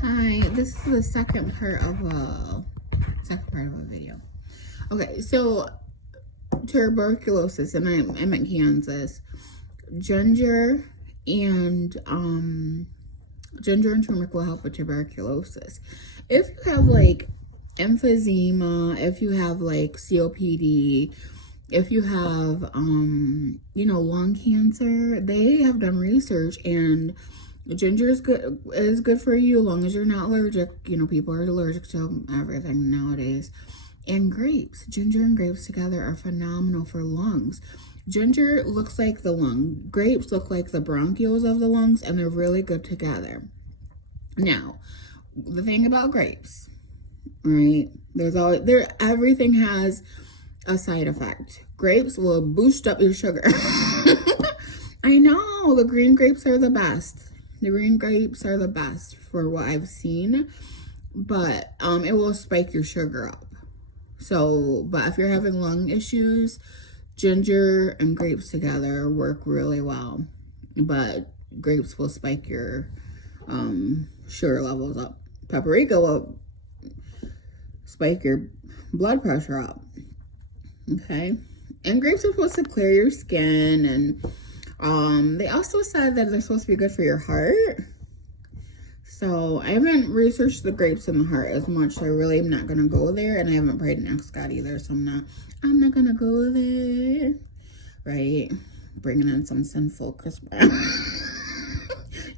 Hi, this is the second part of a video. Okay, so tuberculosis, and I'm in Kansas. Ginger and turmeric will help with tuberculosis. If you have like emphysema, if you have like COPD, if you have lung cancer, they have done research, and ginger is good for you as long as you're not allergic. People are allergic to everything nowadays. And grapes, ginger and grapes together are phenomenal for lungs. Ginger looks like the lung, grapes look like the bronchioles of the lungs, and they're really good together. Now, the thing about grapes, right? Everything has a side effect. Grapes will boost up your sugar. I know, the green grapes are the best. The green grapes are the best for what I've seen, but it will spike your sugar up. So, but if you're having lung issues, ginger and grapes together work really well. But grapes will spike your sugar levels up. Paprika will spike your blood pressure up. Okay? And grapes are supposed to clear your skin, and they also said that they're supposed to be good for your heart. So I haven't researched the grapes and the heart as much, so I really am not going to go there. And I haven't prayed and asked God either, so I'm not going to go there. Right? Bringing in some sinful Chris Brown.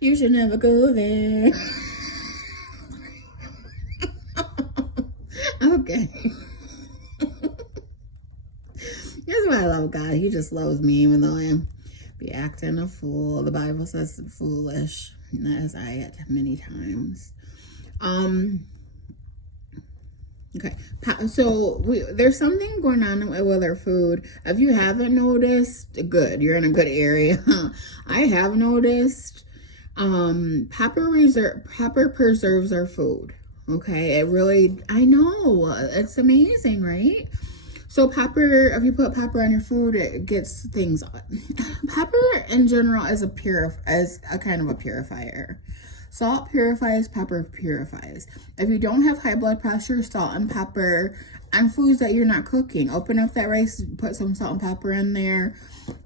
You should never go there. Okay. That's why I love God. He just loves me, even though I be acting a fool. The Bible says foolish, as I get many times. Okay, so there's something going on with our food. If you haven't noticed, good, you're in a good area. I have noticed pepper preserves our food. Okay, I know, it's amazing, right? So pepper, if you put pepper on your food, it gets things. Pepper in general is a kind of a purifier. Salt purifies, pepper purifies. If you don't have high blood pressure, salt and pepper on foods that you're not cooking. Open up that rice, put some salt and pepper in there,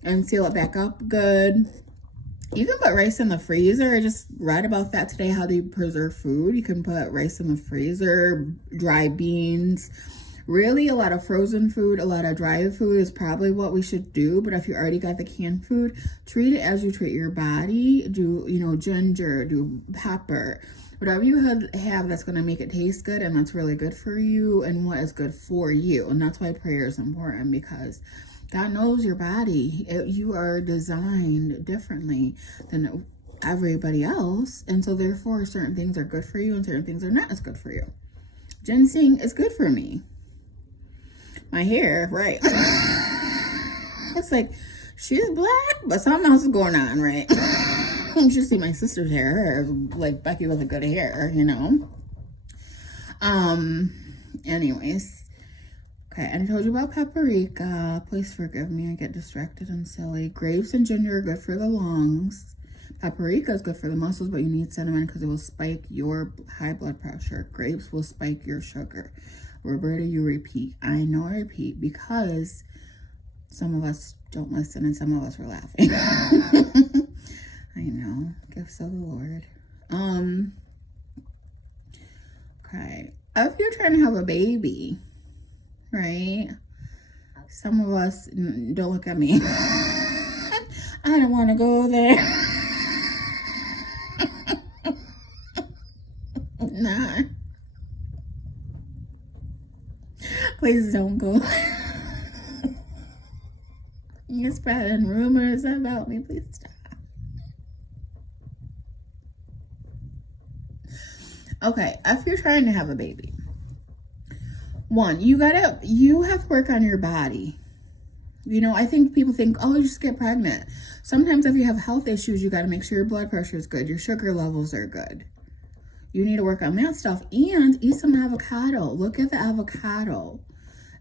and seal it back up good. You can put rice in the freezer. I just read about that today. How do you preserve food? You can put rice in the freezer, dry beans. Really, a lot of frozen food, a lot of dry food is probably what we should do. But if you already got the canned food, treat it as you treat your body. Do, ginger, do pepper, whatever you have that's going to make it taste good and that's really good for you and what is good for you. And that's why prayer is important, because God knows your body. You are designed differently than everybody else. And so therefore, certain things are good for you and certain things are not as good for you. Ginseng is good for me. My hair, right? It's like, she's black, but something else is going on, right? You should see my sister's hair. Like, Becky with a good hair, Anyways. Okay, and I told you about paprika. Please forgive me, I get distracted and silly. Grapes and ginger are good for the lungs. Paprika is good for the muscles, but you need cinnamon because it will spike your high blood pressure. Grapes will spike your sugar. Roberta, you repeat. I know I repeat because some of us don't listen and some of us were laughing. I know. Gifts of the Lord. Okay. If you're trying to have a baby, right? Some of us, don't look at me. I don't want to go there. Nah. Please don't go. You're spreading rumors about me. Please stop. Okay, if you're trying to have a baby, one, you have to work on your body. I think people think, oh, you just get pregnant. Sometimes if you have health issues, you got to make sure your blood pressure is good, your sugar levels are good. You need to work on that stuff and eat some avocado. Look at the avocado.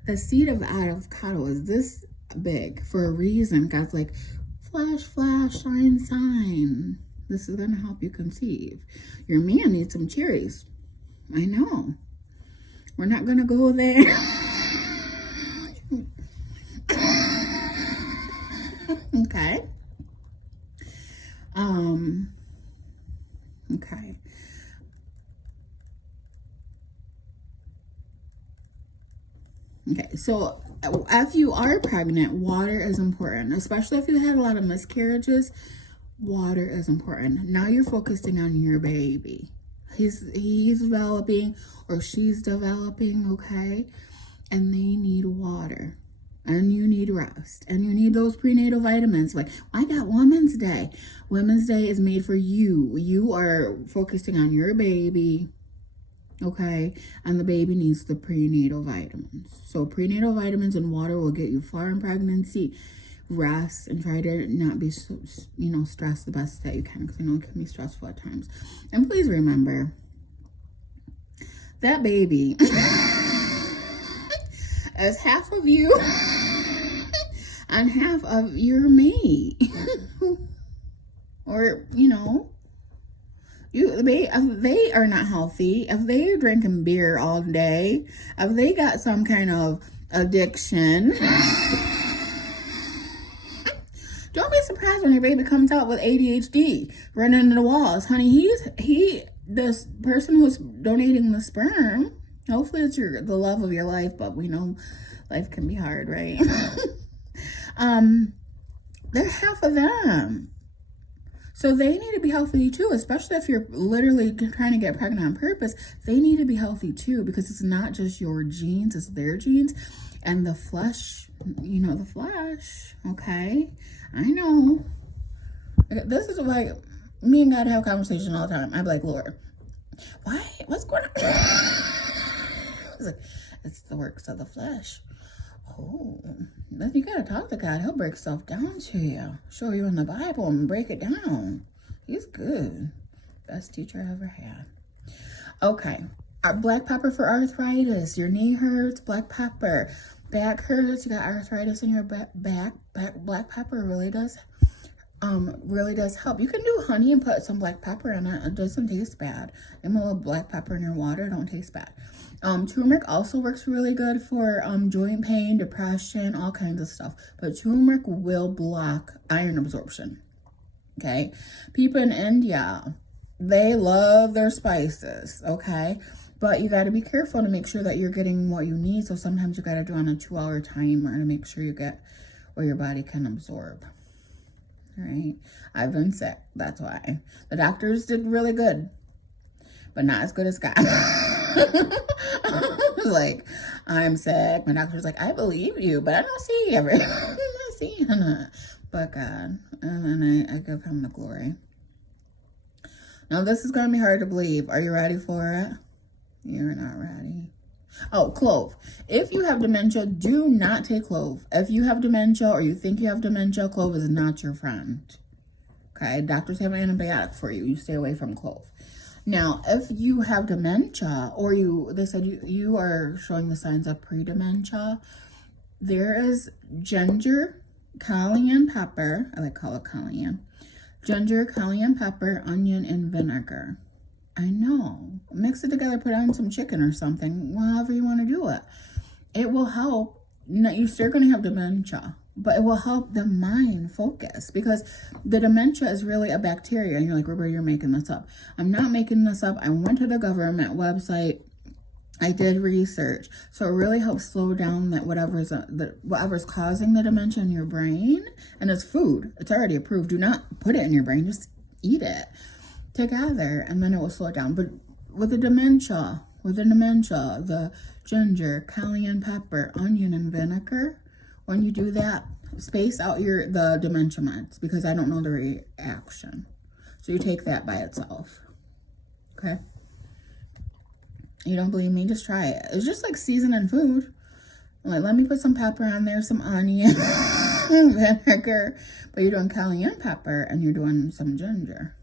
The seed of the avocado is this big for a reason. God's like, flash, flash, shine, shine. This is going to help you conceive. Your man needs some cherries. I know. We're not going to go there. Okay. Okay. Okay, so if you are pregnant, water is important, especially if you had a lot of miscarriages. Water is important. Now you're focusing on your baby. He's developing or she's developing, okay? And they need water. And you need rest. And you need those prenatal vitamins. Like, I got Women's Day. Women's Day is made for you. You are focusing on your baby, okay? And the baby needs the prenatal vitamins. So prenatal vitamins and water will get you far in pregnancy. Rest and try to not be so, stressed the best that you can, because I know it can be stressful at times. And please remember that baby is half of you and half of your mate. Or if they are not healthy, if they're drinking beer all day, if they got some kind of addiction, don't be surprised when your baby comes out with ADHD, running into the walls. Honey, this person who's donating the sperm, hopefully it's the love of your life, but we know life can be hard, right? They're half of them. So they need to be healthy too, especially if you're literally trying to get pregnant on purpose. They need to be healthy too, because it's not just your genes, it's their genes. And the flesh, the flesh, okay? I know. This is like, me and God have a conversation all the time. I'm like, Lord, why? What's going on? It's the works of the flesh. Oh, you gotta talk to God. He'll break stuff down to you. Show you in the Bible and break it down. He's good. Best teacher I ever had. Okay. Black pepper for arthritis. Your knee hurts, black pepper. Back hurts, you got arthritis in your back. Black pepper really does help. You can do honey and put some black pepper in it. It doesn't taste bad. And a little black pepper in your water, don't taste bad. Turmeric also works really good for joint pain, depression, all kinds of stuff. But turmeric will block iron absorption. Okay? People in India, they love their spices, okay? But you got to be careful to make sure that you're getting what you need. So sometimes you got to do on a 2-hour timer to make sure you get what your body can absorb. All right. I've been sick. That's why. The doctors did really good, but not as good as God. Like, I'm sick. My doctor's like, I believe you, but I don't see everything. I'm not seeing it. But God. And then I give him the glory. Now, this is going to be hard to believe. Are you ready for it? You're not ready. Oh, clove. If you have dementia, do not take clove. If you have dementia or you think you have dementia, clove is not your friend. Okay? Doctors have an antibiotic for you. You stay away from clove. Now, if you have dementia or they said you are showing the signs of pre-dementia, there is ginger, cayenne pepper. I like call it cayenne. Ginger, cayenne pepper, onion, and vinegar. I know. Mix it together, put on some chicken or something, however you want to do it. It will help. You're still going to have dementia, but it will help the mind focus, because the dementia is really a bacteria. And you're like, Roberta, you're making this up. I'm not making this up. I went to the government website. I did research. So it really helps slow down that whatever's causing the dementia in your brain. And it's food. It's already approved. Do not put it in your brain. Just eat it together, and then it will slow it down. But with the dementia, the ginger, cayenne pepper, onion, and vinegar, when you do that, space out the dementia meds, because I don't know the reaction. So you take that by itself. Okay? You don't believe me? Just try it. It's just like seasoning food. Like, let me put some pepper on there, some onion, vinegar. But you're doing cayenne pepper and you're doing some ginger.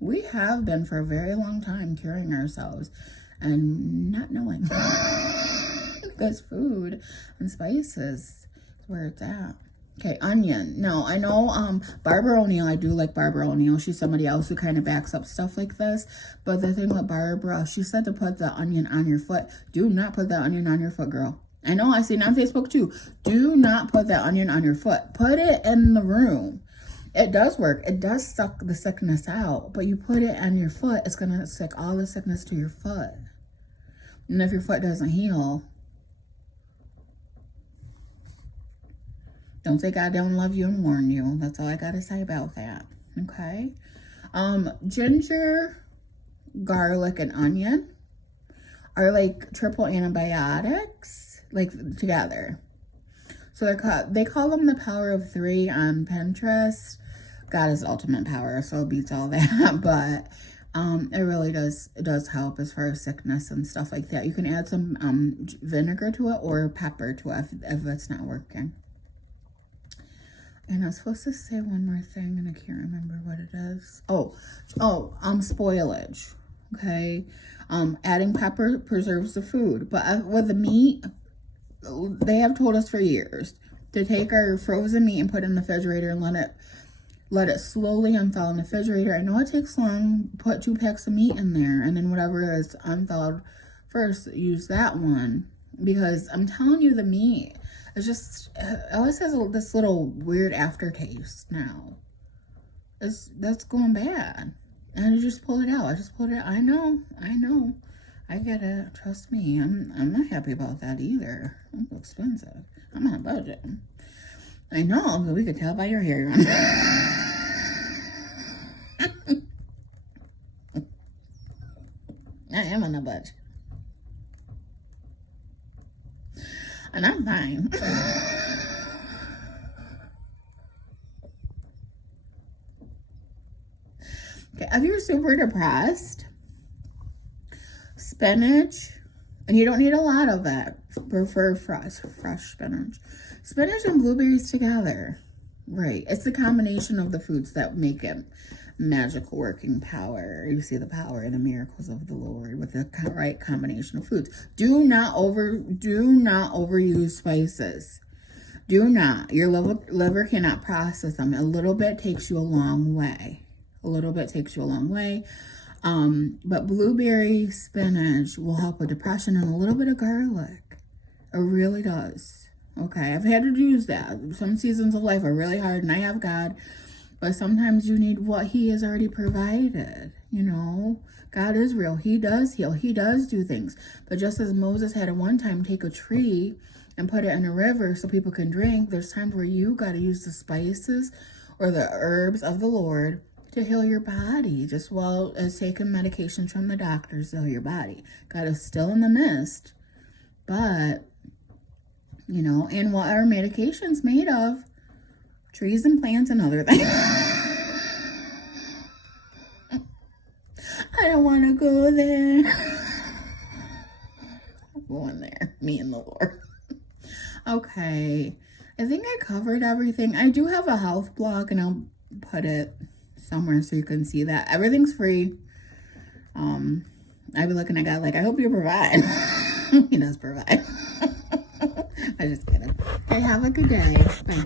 We have been for a very long time curing ourselves and not knowing. Because food and spices is where it's at. Okay, onion. No, I know Barbara O'Neill, I do like Barbara O'Neill. She's somebody else who kind of backs up stuff like this. But the thing with Barbara, she said to put the onion on your foot. Do not put the onion on your foot, girl. I know, I seen it on Facebook too. Do not put that onion on your foot. Put it in the room. It does work. It does suck the sickness out. But you put it on your foot, it's going to suck all the sickness to your foot. And if your foot doesn't heal, don't say God don't love you and warn you. That's all I got to say about that. Okay. Ginger, garlic, and onion are like triple antibiotics, like together. So they call them the power of 3 on Pinterest. God is ultimate power, so it beats all that. But it really does help as far as sickness and stuff like that. You can add some vinegar to it or pepper to it if it's not working. And I was supposed to say one more thing, and I can't remember what it is. Spoilage. Okay. Adding pepper preserves the food. But with the meat, they have told us for years to take our frozen meat and put it in the refrigerator and let it slowly unthaw in the refrigerator. I know it takes long. Put 2 packs of meat in there, and then whatever is unthawed first, use that one. Because I'm telling you, the meat, it's just, it always has this little weird aftertaste now. That's going bad. And I just pulled it out. I know. I get it. Trust me. I'm not happy about that either. It's expensive. I'm on a budget. I know, but we could tell by your hair. I am on a budget. And I'm fine. Okay, if you're super depressed, spinach, and you don't need a lot of it. Prefer fresh spinach. Spinach and blueberries together. Right. It's the combination of the foods that make it magical working power. You see the power and the miracles of the Lord with the right combination of foods. Do not overuse spices. Do not. Your liver cannot process them. A little bit takes you a long way. But blueberry, spinach will help with depression, and a little bit of garlic. It really does. Okay, I've had to use that. Some seasons of life are really hard, and I have God. But sometimes you need what He has already provided. You know, God is real. He does heal. He does do things. But just as Moses had at one time take a tree and put it in a river so people can drink, there's times where you got to use the spices or the herbs of the Lord to heal your body, just well as taking medications from the doctors to heal your body. God is still in the midst, but, you know, and what are medications made of? Trees and plants and other things. I don't want to go there. I'm going there, me and the Lord. Okay, I think I covered everything. I do have a health blog, and I'll put it somewhere so you can see that. Everything's free. I'd be looking at God like, I hope you provide. He does provide. I just kidding. Okay, have a good day. Bye.